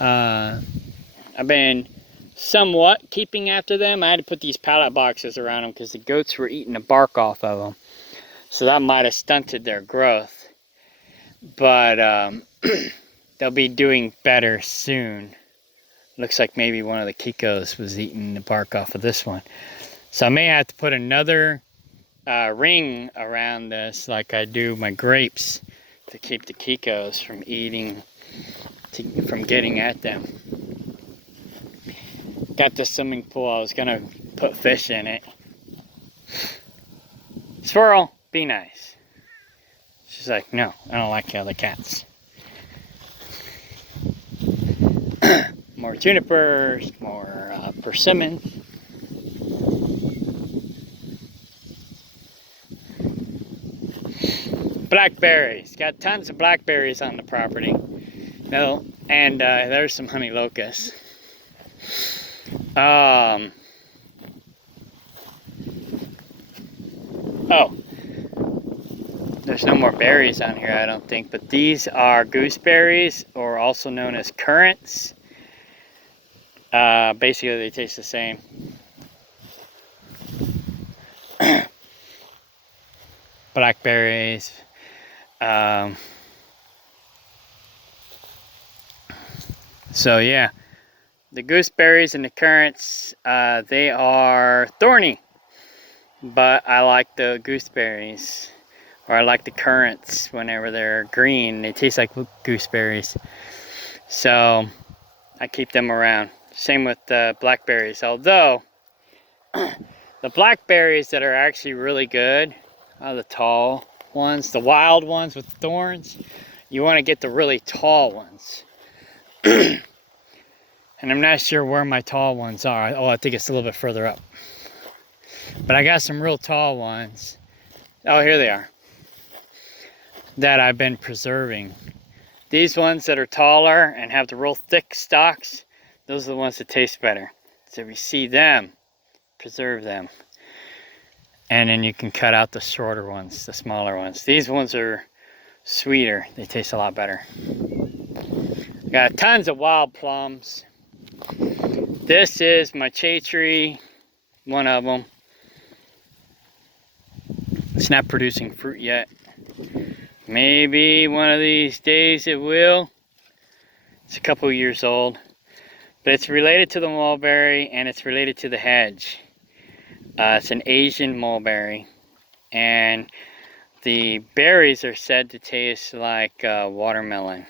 I've been somewhat keeping after them. I had to put these pallet boxes around them because the goats were eating the bark off of them. So that might have stunted their growth. But they'll be doing better soon. Looks like maybe one of the Kikos was eating the bark off of this one. So I may have to put another ring around this like I do my grapes to keep the Kikos from eating, from getting at them. Got the swimming pool. I was gonna put fish in it. Squirrel, be nice. She's like, no, I don't like other cats. More junipers, more persimmons. Blackberries. Got tons of blackberries on the property. No, and there's some honey locusts. Oh, there's no more berries on here, I don't think, but these are gooseberries, or also known as currants. Basically, they taste the same. Blackberries. So yeah, the gooseberries and the currants, they are thorny, but I like the gooseberries, or I like the currants whenever they're green. They taste like gooseberries, so I keep them around. Same with the blackberries, although the blackberries that are actually really good are the tall ones, the wild ones with thorns. You want to get the really tall ones. And I'm not sure where my tall ones are. Oh, I think it's a little bit further up. But I got some real tall ones. Oh, here they are. That I've been preserving. These ones that are taller and have the real thick stalks, those are the ones that taste better. So if you see them, preserve them. And then you can cut out the shorter ones, the smaller ones. These ones are sweeter. They taste a lot better. Got tons of wild plums. This is my cherry tree, one of them. It's not producing fruit yet. Maybe one of these days it will. It's a couple years old. But it's related to the mulberry, and it's related to the hedge. It's an Asian mulberry. And the berries are said to taste like watermelon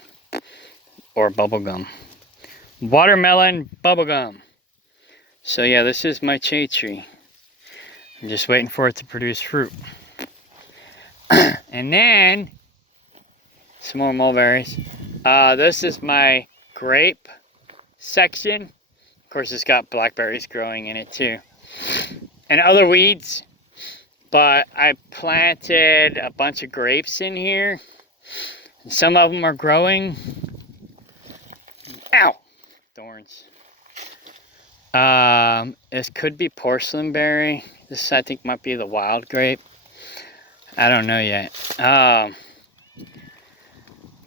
or bubblegum. Watermelon bubblegum. So yeah, this is my cherry tree. I'm just waiting for it to produce fruit. And then some more mulberries. This is my grape section. Of course, it's got blackberries growing in it too, and other weeds. But I planted a bunch of grapes in here, and some of them are growing. Ow! Thorns. This could be porcelain berry. This, I think, might be the wild grape. I don't know yet.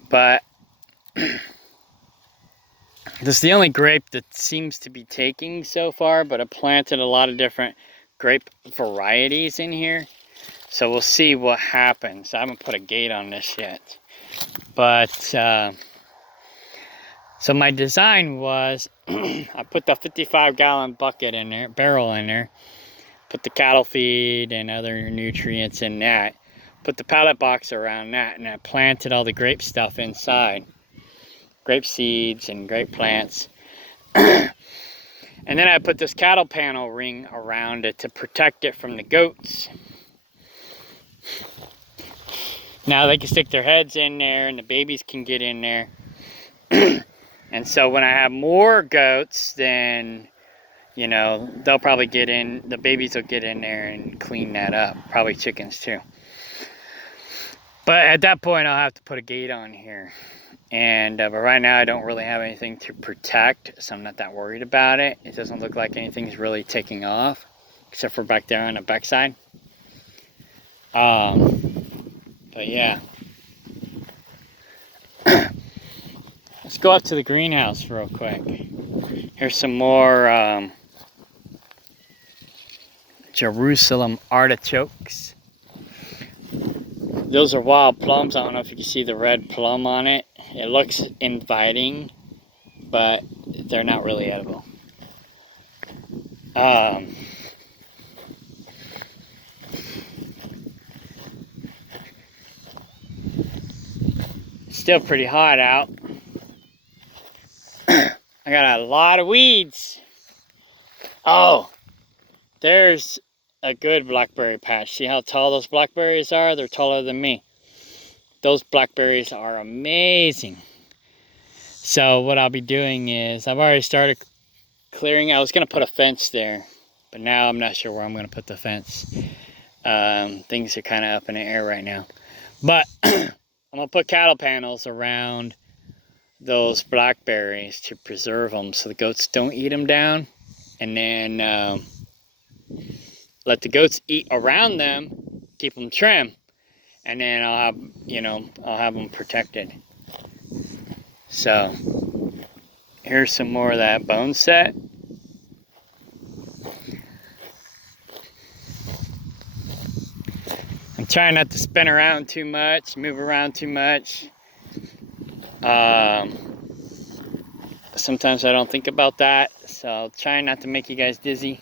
But this is the only grape that seems to be taking so far, but I planted a lot of different grape varieties in here. So we'll see what happens. I haven't put a gate on this yet. But, so my design was, I put the 55-gallon bucket in there, barrel in there, put the cattle feed and other nutrients in that, put the pallet box around that, and I planted all the grape stuff inside. Grape seeds and grape plants. And then I put this cattle panel ring around it to protect it from the goats. Now they can stick their heads in there and the babies can get in there. And so when I have more goats, then, you know, they'll probably get in, the babies will get in there and clean that up. Probably chickens too. But at that point, I'll have to put a gate on here. And but right now, I don't really have anything to protect, so I'm not that worried about it. It doesn't look like anything's really taking off, except for back there on the backside. But yeah. Let's go up to the greenhouse real quick. Here's some more Jerusalem artichokes. Those are wild plums. I don't know if you can see the red plum on it. It looks inviting, but they're not really edible. Still pretty hot out. I got a lot of weeds. Oh, there's a good blackberry patch. See how tall those blackberries are? They're taller than me. Those blackberries are amazing. So what I'll be doing is, I've already started clearing. I was going to put a fence there, but now I'm not sure where I'm going to put the fence. Things are kind of up in the air right now. But I'm going to put cattle panels around those blackberries to preserve them so the goats don't eat them down. And then let the goats eat around them, keep them trim. And then I'll have them protected. So here's some more of that bone set. I'm trying not to spin around too much, move around too much. Sometimes I don't think about that, so I'll try not to make you guys dizzy.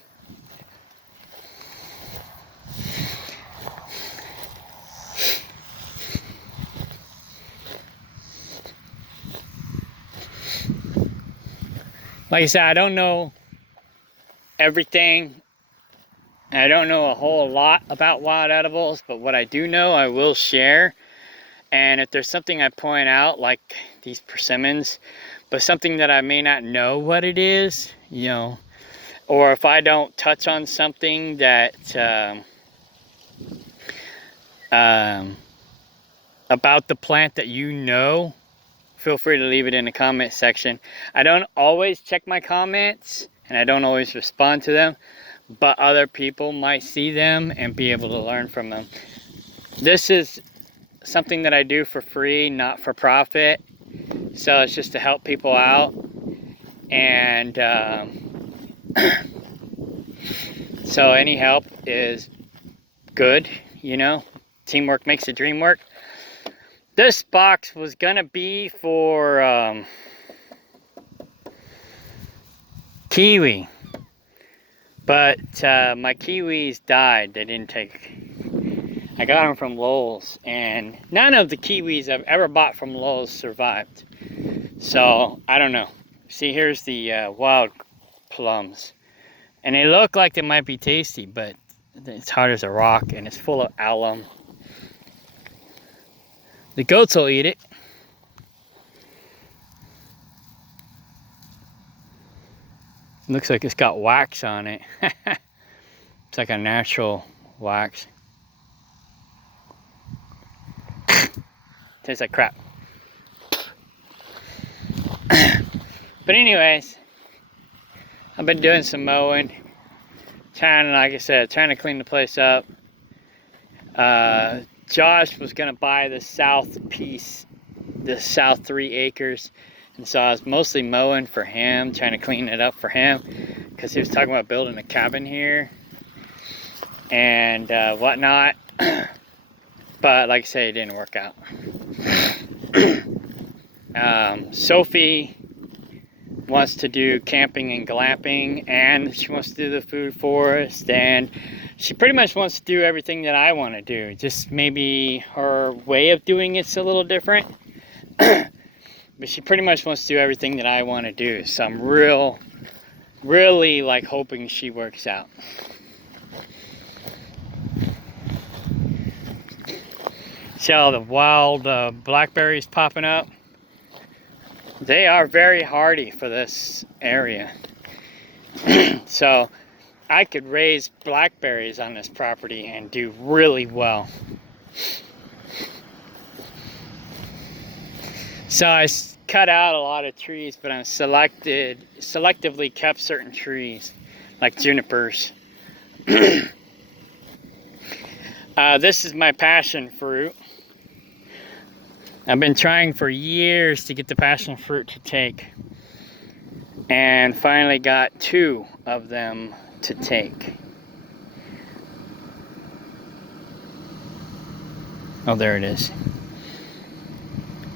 Like I said, I don't know everything. I don't know a whole lot about wild edibles, but what I do know, I will share. And if there's something I point out, like these persimmons, but something that I may not know what it is, or if I don't touch on something that about the plant that feel free to leave it in the comment section. I don't always check my comments, and I don't always respond to them, but other people might see them and be able to learn from them. This is something that I do for free, not for profit. So it's just to help people out. And so any help is good, Teamwork makes the dream work. This box was gonna be for kiwi, but my kiwis died. They didn't take. I got them from Lowe's, and none of the kiwis I've ever bought from Lowe's survived. So I don't know. See, here's the wild plums, and they look like they might be tasty, but it's hard as a rock, and it's full of alum. The goats will eat it. Looks like it's got wax on it. It's like a natural wax. Tastes like crap. But anyways, I've been doing some mowing. Like I said, trying to clean the place up. Josh was gonna buy the south piece, the south 3 acres. And so I was mostly mowing for him, trying to clean it up for him, because he was talking about building a cabin here and whatnot. But like I say, it didn't work out. Sophie wants to do camping and glamping, and she wants to do the food forest, and she pretty much wants to do everything that I want to do. Just maybe her way of doing it's a little different. But she pretty much wants to do everything that I want to do. So I'm really like hoping she works out. See all the wild blackberries popping up? They are very hardy for this area. So I could raise blackberries on this property and do really well. So I cut out a lot of trees, but I selectively kept certain trees, like junipers. This is my passion fruit. I've been trying for years to get the passion fruit to take, and finally got 2 of them to take. Oh, there it is.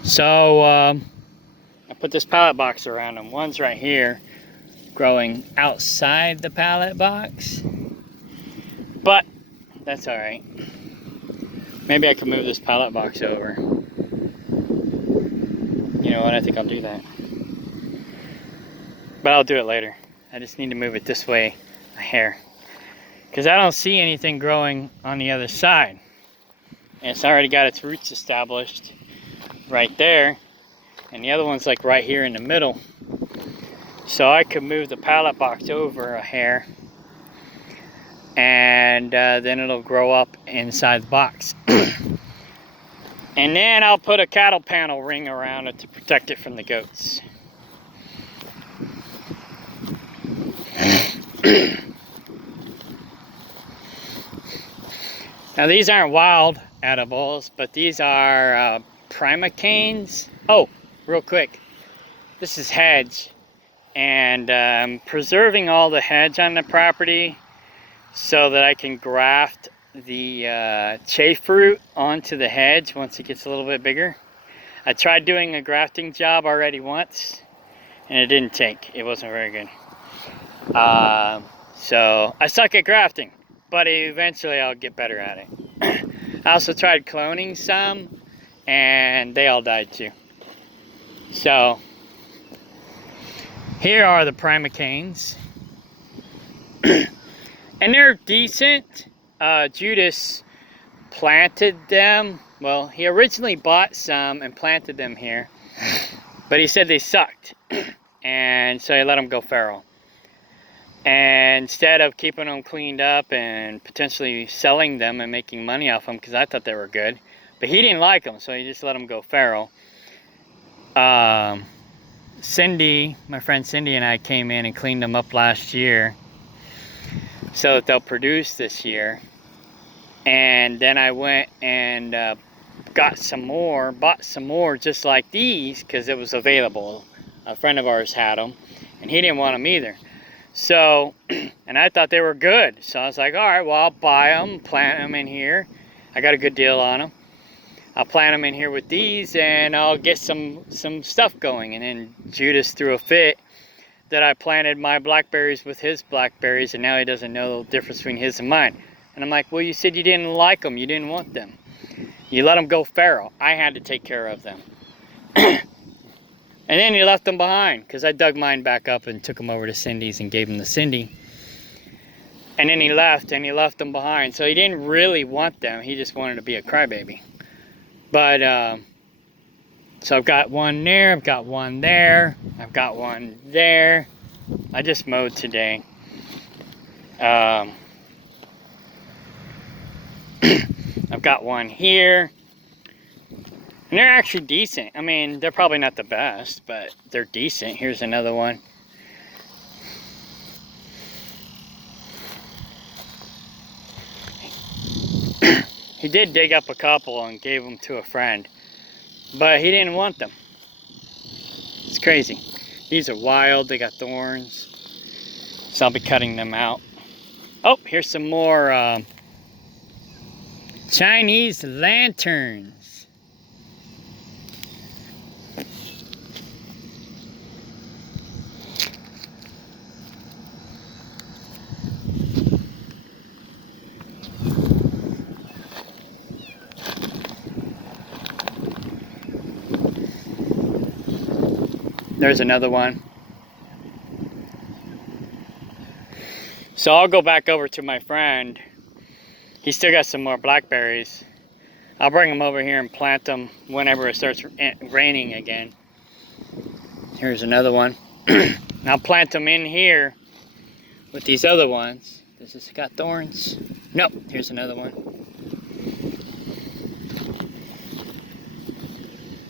So I put this pallet box around them. One's right here, growing outside the pallet box, but that's all right. Maybe I can move this pallet box over. You know what, I think I'll do that. But I'll do it later. I just need to move it this way a hair, because I don't see anything growing on the other side. And it's already got its roots established right there, and the other one's like right here in the middle. So I could move the pallet box over a hair, and then it'll grow up inside the box. And then I'll put a cattle panel ring around it to protect it from the goats. Now these aren't wild edibles, but these are prima-canes. Oh, real quick, this is hedge, and I'm preserving all the hedge on the property so that I can graft the chafe fruit onto the hedge once it gets a little bit bigger. I tried doing a grafting job already once, and it didn't take. It wasn't very good. So I suck at grafting, but eventually I'll get better at it. I also tried cloning some, and they all died too. So here are the prima-canes. And they're decent. Judas planted them. Well, he originally bought some and planted them here, but he said they sucked, and so he let them go feral. And instead of keeping them cleaned up and potentially selling them and making money off them, because I thought they were good, but he didn't like them, so he just let them go feral. Cindy, my friend Cindy, and I came in and cleaned them up last year so that they'll produce this year. And then I went and bought some more just like these, because it was available. A friend of ours had them, and he didn't want them either. So, and I thought they were good. So I was like, all right, well, I'll buy them, plant them in here. I got a good deal on them. I'll plant them in here with these, and I'll get some stuff going. And then Judas threw a fit that I planted my blackberries with his blackberries, and now he doesn't know the difference between his and mine. And I'm like, well, you said you didn't like them. You didn't want them. You let them go feral. I had to take care of them. And then he left them behind, because I dug mine back up and took them over to Cindy's and gave them to Cindy. And then he left them behind. So he didn't really want them. He just wanted to be a crybaby. But, so I've got one there. I've got one there. I've got one there. I just mowed today. I've got one here. And they're actually decent. I mean, they're probably not the best, but they're decent. Here's another one. He did dig up a couple and gave them to a friend, but he didn't want them. It's crazy. These are wild. They got thorns, so I'll be cutting them out. Oh, here's some more Chinese lanterns. There's another one. So I'll go back over to my friend. He's still got some more blackberries. I'll bring them over here and plant them whenever it starts raining again. Here's another one. I'll plant them in here with these other ones. Does this got thorns? Nope. Here's another one.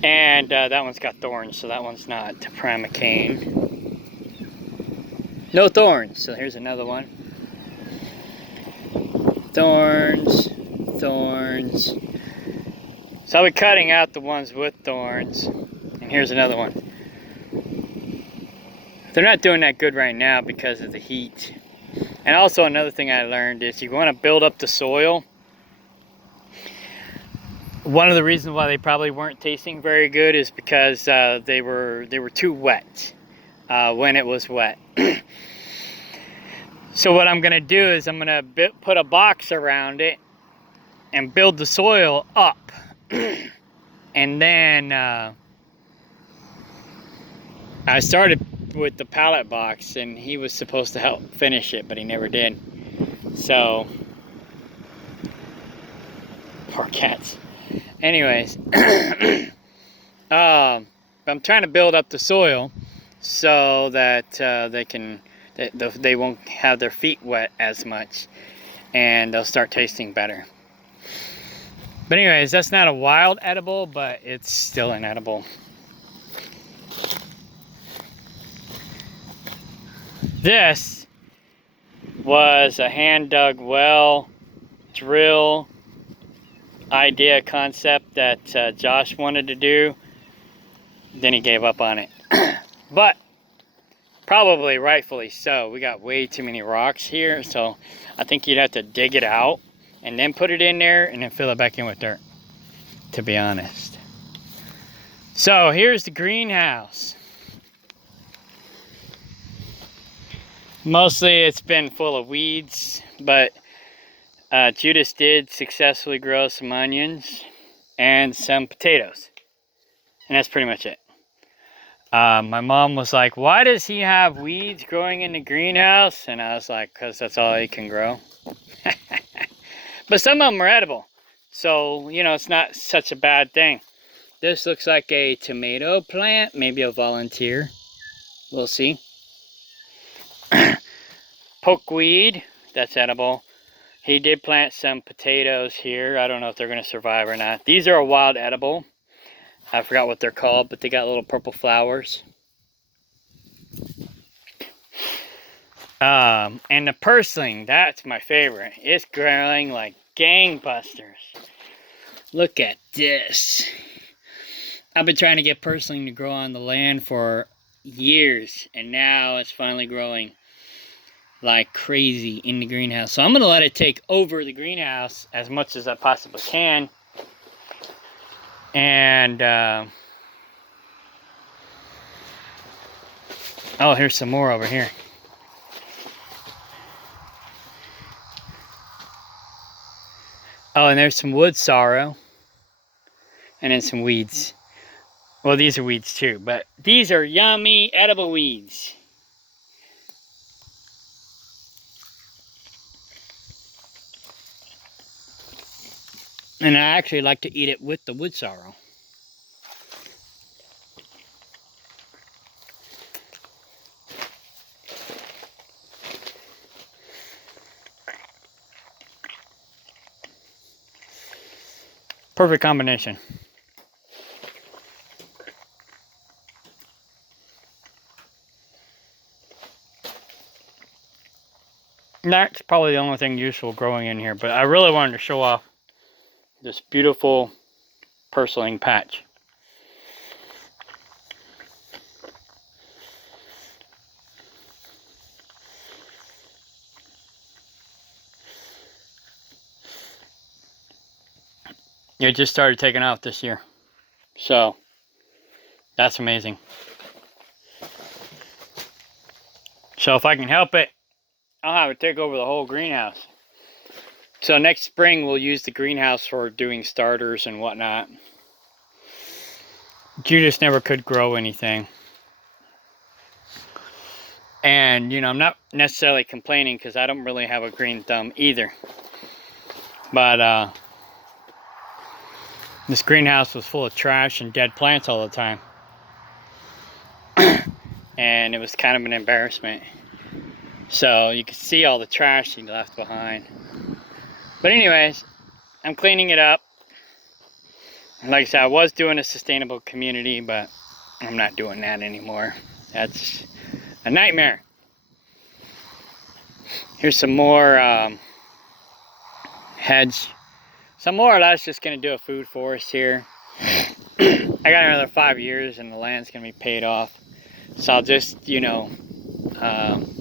And that one's got thorns, so that one's not prima-cane. No thorns, so here's another one. Thorns, thorns. So I'll be cutting out the ones with thorns. And here's another one. They're not doing that good right now because of the heat. And also another thing I learned is you want to build up the soil. One of the reasons why they probably weren't tasting very good is because they were too wet when it was wet. So what I'm gonna do is I'm gonna put a box around it and build the soil up. And then I started with the pallet box, and he was supposed to help finish it, but he never did. So, poor cats. Anyways, I'm trying to build up the soil so that they won't have their feet wet as much, and they'll start tasting better. But anyways, that's not a wild edible, but it's still an edible. This was a hand-dug well drill idea concept that Josh wanted to do. Then he gave up on it. But probably rightfully so. We got way too many rocks here, so I think you'd have to dig it out and then put it in there and then fill it back in with dirt, to be honest. So here's the greenhouse. Mostly it's been full of weeds, but Judas did successfully grow some onions and some potatoes. And that's pretty much it. My mom was like, why does he have weeds growing in the greenhouse? And I was like, because that's all he can grow. But some of them are edible. So, you know, it's not such a bad thing. This looks like a tomato plant. Maybe a volunteer. We'll see. Pokeweed, that's edible. He did plant some potatoes here. I don't know if they're going to survive or not. These are a wild edible. I forgot what they're called, but they got little purple flowers. And the purslane, that's my favorite. It's growing like gangbusters. Look at this. I've been trying to get purslane to grow on the land for years, and now it's finally growing like crazy in the greenhouse. So I'm going to let it take over the greenhouse as much as I possibly can. And oh, here's some more over here. Oh, and there's some wood sorrow. And then some weeds. Well, these are weeds too, but these are yummy edible weeds. And I actually like to eat it with the wood sorrow. Perfect combination. That's probably the only thing useful growing in here, but I really wanted to show off this beautiful purslane patch. It just started taking off this year. So, that's amazing. So if I can help it, I'll have it take over the whole greenhouse. So next spring we'll use the greenhouse for doing starters and whatnot. Judas never could grow anything. And, you know, I'm not necessarily complaining because I don't really have a green thumb either. But, this greenhouse was full of trash and dead plants all the time. And it was kind of an embarrassment. So you can see all the trash he left behind. But anyways, I'm cleaning it up. Like I said, I was doing a sustainable community, but I'm not doing that anymore. That's a nightmare. Here's some more hedge So I'm more or less just going to do a food forest here. I got another 5 years and the land's going to be paid off. So I'll just, you know,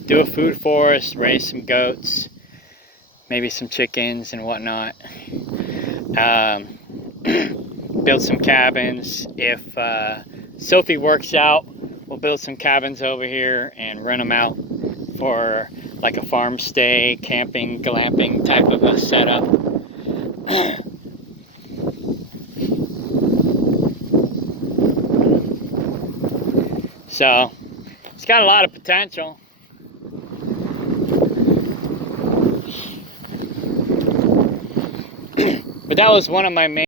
do a food forest, raise some goats, maybe some chickens and whatnot. Build some cabins. If Sophie works out, we'll build some cabins over here and rent them out for like a farm stay, camping, glamping type of a setup. So it's got a lot of potential. But that was one of my main